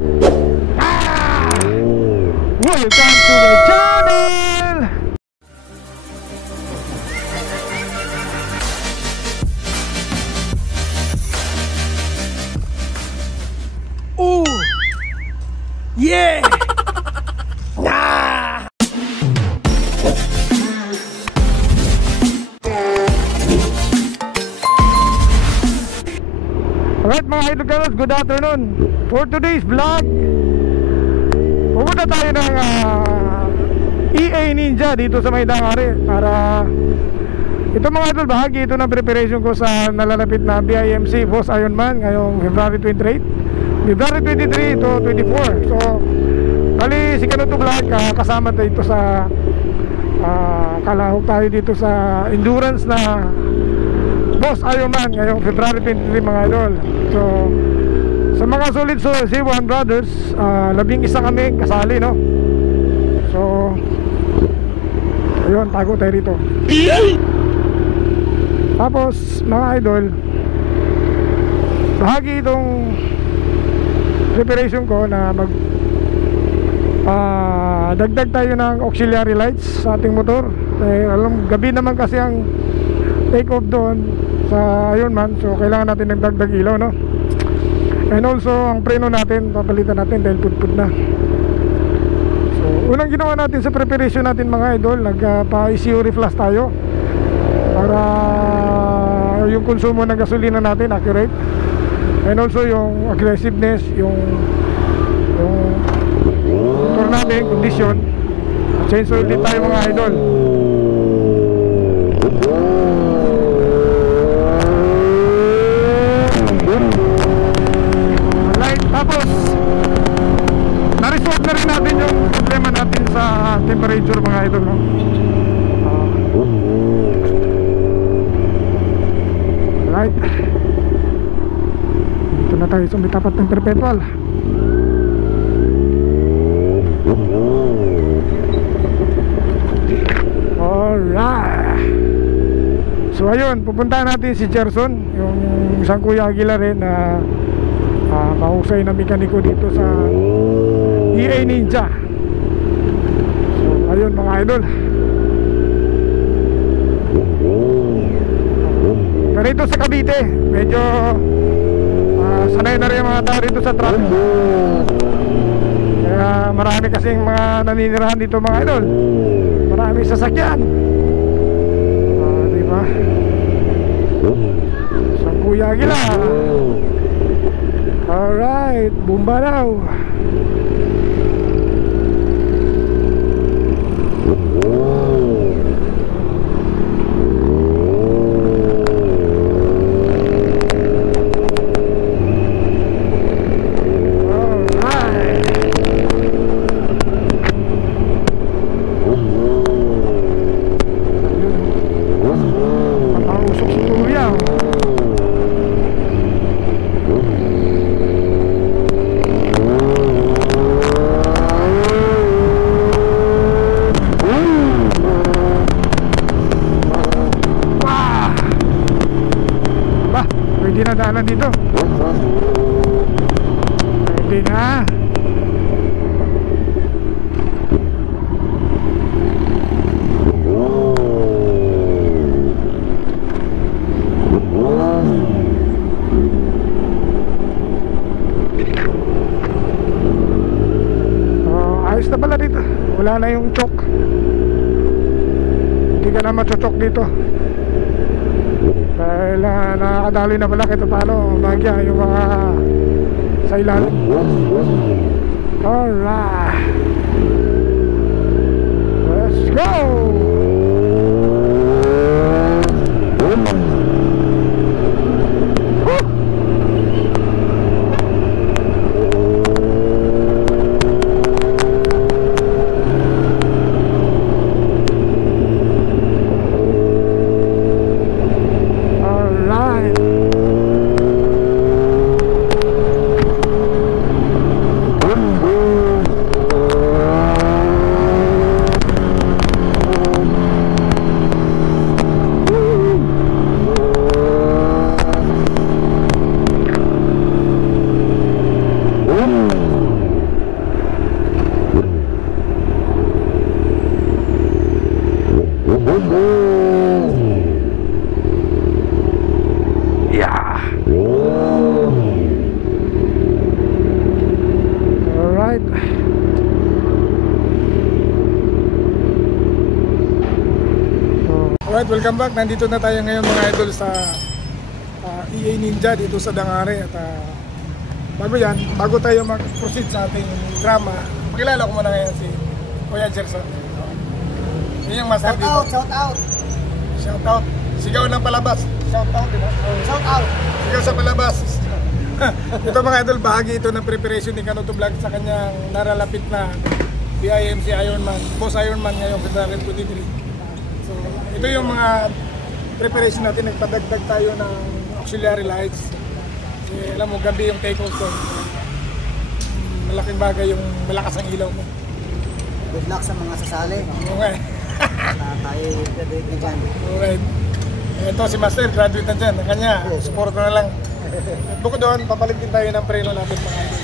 Welcome to my channel! Oh! Yeah! Nah! Alright mga idol, good afternoon. For today's vlog, pupunta tayo ng EA Ninja dito sa may Dangari para ito mga idol, bahagi ito ng preparation ko sa nalalapit na BIMC Boss Ironman ngayong February 28, February 23 to 24. So bali si Kanuto Vlog kasama dito sa kalahok tayo dito sa endurance na Boss Ironman ngayong February 23 mga idol. So sa mga solid C1 brothers, 11 kami kasali, no? So ayun, tago tayo rito. Tapos mga idol, bahagi itong preparation ko na mag dagdag tayo ng auxiliary lights sa ating motor. Alam, gabi naman kasi ang take off doon sa Ironman, so kailangan natin nagdagdag ilaw, no? And also ang preno natin papalitan natin dahil pudpud na. So unang ginawa natin sa preparation natin mga idol, nagpa-ECU reflush tayo para yung konsumo ng gasolina natin accurate, and also yung aggressiveness, yung motor natin condition. Change oil din tayo mga idol. Tapos na-resolve na rin natin yung problema natin sa temperature mga idol, no? Alright, dito na tayo sa may tapat ng Perpetual. Alright, so ayun, pupuntahan natin si Gerson, yung isang Kuya Aguila rin na mahusay na mekaniko dito sa EA Ninja. So ayun mga idol, ganito sa Cavite medyo sanay na rin yung mga tao dito sa traffic, kaya marami kasing mga naninirahan dito mga idol, marami sasakyan, diba? Sa Kuya Aguila. Alright, bumba daw. Dinadaanan dito. Pwede na. Ayos na pala dito. Wala na yung choke. Hindi ka na machochok dito. Dahil nakakadali na pala kahit paano bagya yung mga sa ilalim. Alright, let's go! Alright. Alright, welcome back. Nandito na tayo ngayon mga idol sa EA Ninja dito sa Dangare. At bago tayo mag-proceed sa ating drama, pakilala ko muna ngayon si Kuya Gerson. Yan yung master dito. Shout out! Shout out. Sigaw ng palabas. Shout out, diba? Shout out! Sigaw sa palabas. Ito mga idol, bahagi ito ng preparation ni Kanuto Vlog sa kanyang naralapit na BIMC Ironman, Boss Ironman ngayong February 23. So, ito yung mga preparation natin. Nagpadagdag tayo ng auxiliary lights. Kasi alam mo, gabi yung take-off ko. Malaking bagay yung malakas ang ilaw mo. Good luck sa mga sasali. Okay. Tayo graduate na dyan. Alright. Ito si Master, graduate na dyan. Kanya, support ko na lang. Bukod doon, papalit din tayo ng preno natin mga idol.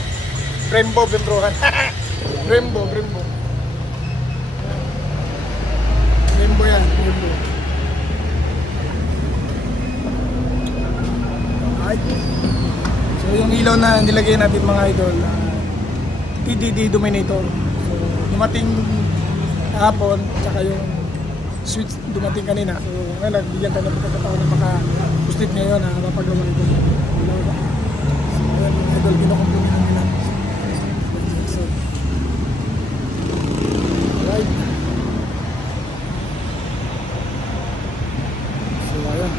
Brembo, Brembrohan. Brembo. Brembo yan, Brembo. Alright. So yung ilaw na nilagay natin mga idol, TDD Dominator. So dumating kahapon, tsaka yung switch dumating kanina. So ngayon, bigyan tayo ng pagkakataon na maka-posted ngayon na mapagawa ito. So ngayon, idol, kinukumpunihan nila. So, alright. So ayun.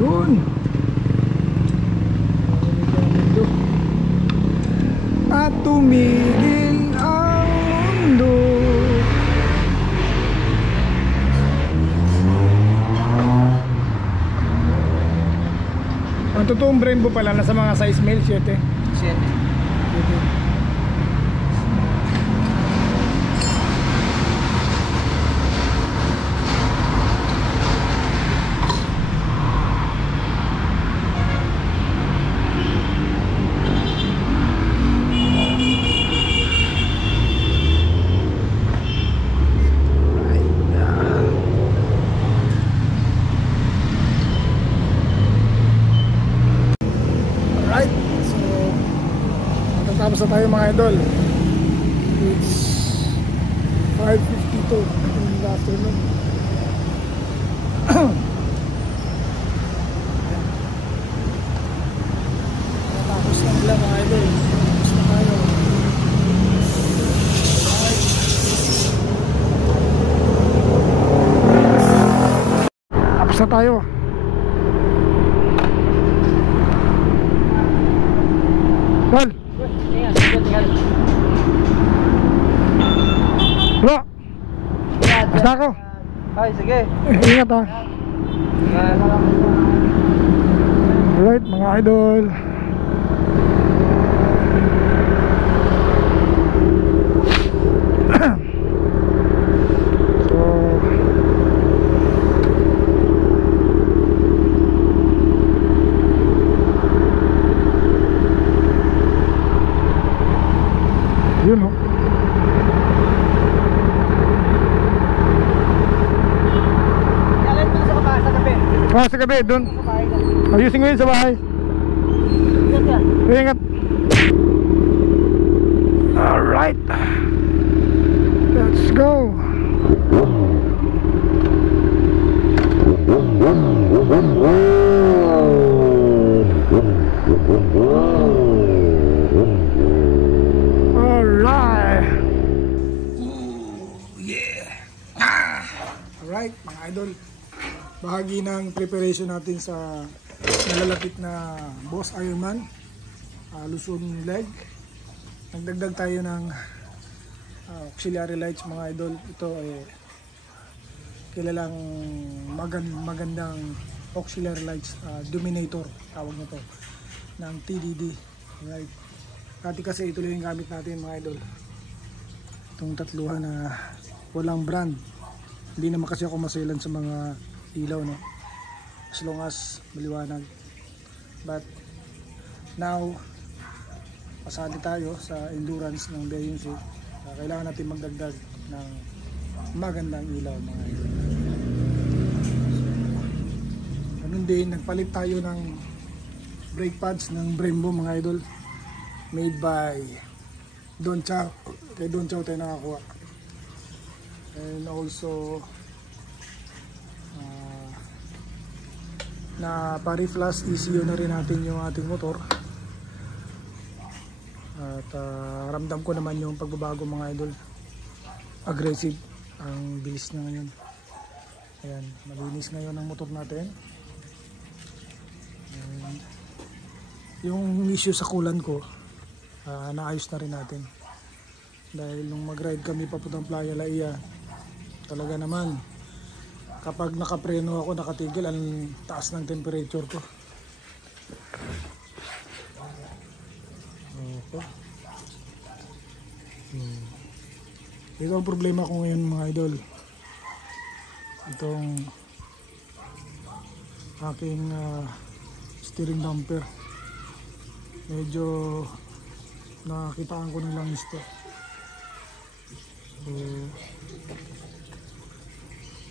Yun. At tumigil ang mundo. Ang totoong Brembo pala nasa mga size male 7. 7. Tapos na tayo mga idol. It's 5:52 in the afternoon. Tapos na nila mga idol. Tapos na tayo. Tapos na tayo. Well, bro, basta ako. Ay, sige. Ingat ha. Alright mga idol. So yun o. Sa gabi, doon. Ayusin ko yun sa bahay. Ingat. Alright. Let's go. Alright. Alright, mga idol. Bahagi ng preparation natin sa nalalapit na Boss Ironman, Luzon leg. Nagdagdag tayo ng auxiliary lights mga idol. Ito ay kilalang magandang auxiliary lights, Dominator tawag nito, ng TDD, right? Dati kasi ito lang yung gamit natin mga idol. Itong tatluhan na walang brand. Hindi naman kasi ako maselan sa mga ilaw, no? As long as maliwanag. But now, pasali tayo sa endurance ng BIMC. Kailangan natin magdagdag ng magandang ilaw mga idol. Ganun din, nagpalit tayo ng brake pads ng Brembo mga idol. Made by Don Chow. Kay Don Chow tayo nakakuha. And also na pa-reflash ECU na rin natin yung ating motor. At ramdam ko naman yung pagbabago mga idol. Aggressive ang bilis niya ngayon. Ayan, malinis ngayon ang motor natin. And yung issue sa coolant ko, naayos na rin natin. Dahil nung mag-ride kami papuntang Playa Laia, talaga naman kapag nakapreno ako, nakatigil, ang taas ng temperature ko. Okay. Ito ang problema ko ngayon mga idol. Itong aking steering damper. Medyo nakitaan ko ng langis to.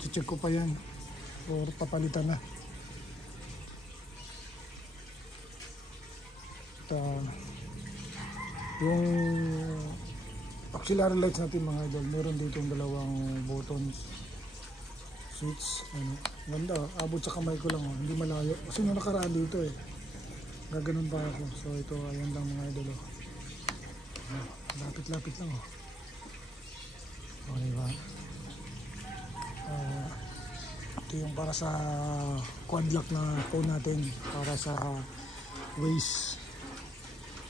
So check ko pa yan or papalitan na. Yung auxiliary lights natin mga idol, meron dito dalawang buttons, switch. Ganda, abot sa kamay ko lang, hindi malayo kasi nung nakaraan dito gaganon pa ako. So ito, ayan lang mga idol. Lapit-lapit lang. Okay ba? Ito yung para sa quad lock na phone natin, para sa Waze,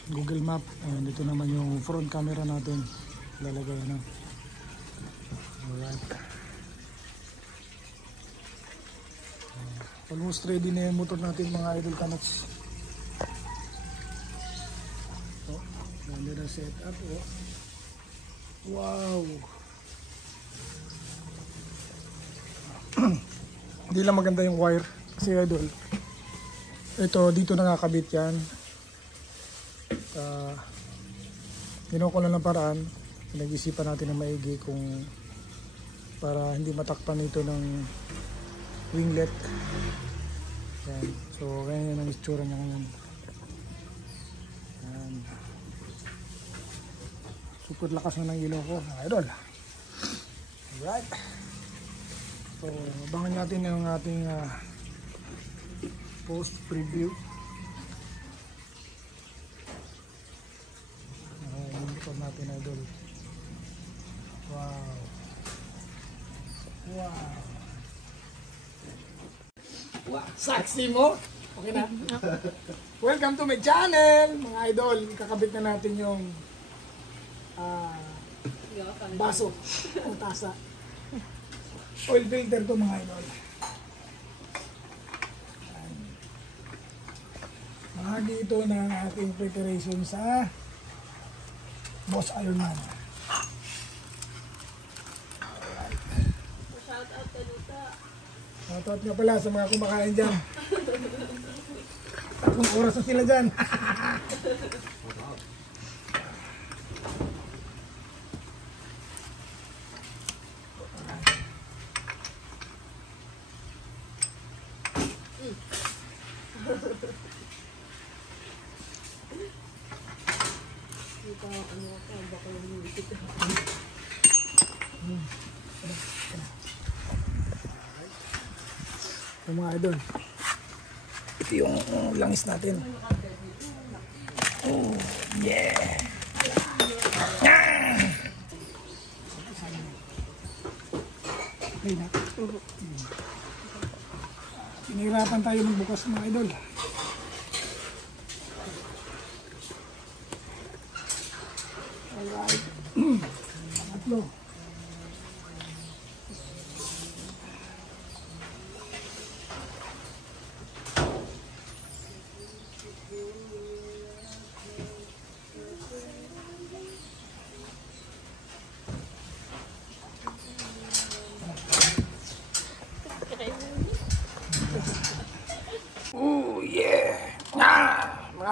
Google Map. Ayan, dito naman yung front camera natin, lalagay na. Alright, almost ready na yung motor natin mga idol kanots. Ganda na set up. Wow. Hindi lang maganda yung wire kasi idol, ito dito nakakabit yan. Ginawa ko lang ng paraan, pinag-isipan natin ng maigi kung para hindi matakpan ito ng winglet. Yan. So ganyan ang itsura niya ngayon. Yan. Super lakas na ng ilaw ko idol. Alright, so abangan natin yung ating post preview. Yung motor natin idol. Wow. Wow. Saksi mo? Okay na? Welcome to my channel mga idol. Kakabit na natin yung baso o tasa. Oil filter to mga idol. Bahagi ito ng ating preparation sa Boss Ironman. Shoutout nga pala sa mga kumakain dyan. Kung oras na sila dyan. Mga idol, ito yung langis natin. Oh yeah. Okay na. Pinahirapan tayo magbukas mga idol. Alright. Pangatlo.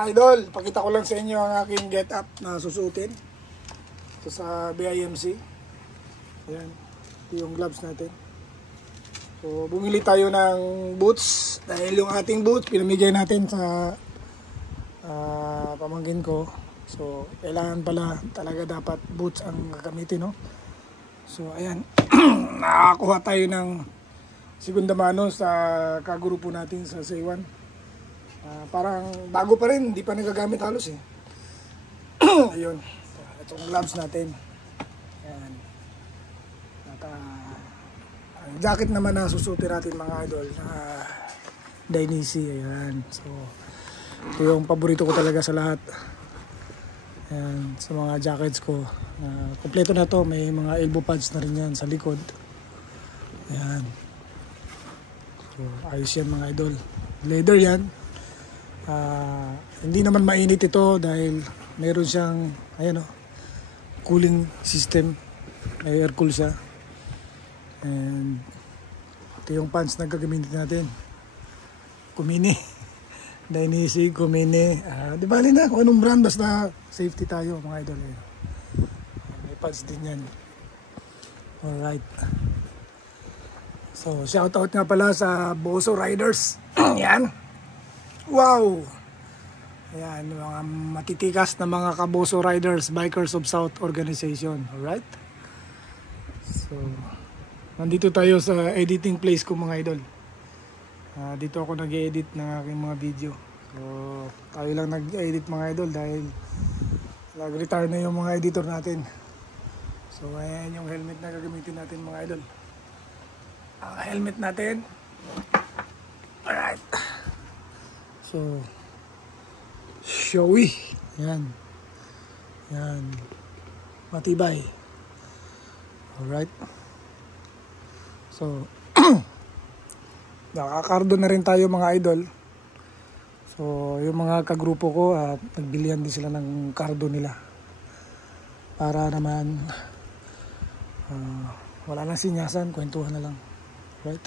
idol, pakita ko lang sa inyo ang aking get up na susutin. Ito sa BIMC. Ayan, ito yung gloves natin. So, bumili tayo ng boots. Dahil yung ating boots, pinamigay natin sa pamangkin ko. So, kailangan pala talaga dapat boots ang gagamitin, no? So, ayan. Nakakuha tayo ng segunda mano sa kagrupo natin sa Seiwan. Parang bago pa rin, hindi pa nagagamit halos eh. Ayun, itong gloves natin. Ayan. At ang jacket naman na susutin natin mga idol, Dainese. Ayan, so ito yung paborito ko talaga sa lahat. Ayan, sa mga jackets ko. Kompleto na to, may mga elbow pads na rin yan sa likod. Ayan. So ayos yan mga idol. Leather yan. Hindi naman mainit ito dahil meron siyang ayan cooling system, may air cool siya. And ito yung pants na gagamitin natin, Kumini. Dainese, Kumini, di bali na kung anong brand, basta safety tayo mga idol. May pants din yan. Alright, so shout out nga pala sa Boso Riders. Yan. Wow! Ayan, mga matitikas na mga Kaboso Riders, Bikers of South Organization. Alright? So, nandito tayo sa editing place ko mga idol. Dito ako nag-edit ng aking mga video. So, tayo lang nag-edit mga idol dahil nag-retire na yung mga editor natin. So, ayan yung helmet na gagamitin natin mga idol. Ang helmet natin. Alright. So, showy. Yan. Yan. Matibay. Alright. So, nakakardo na rin tayo mga idol. So, yung mga kagrupo ko, nagbilihan din sila ng kardo nila. Para naman, wala nang sinyasan, kwentuhan na lang. Right?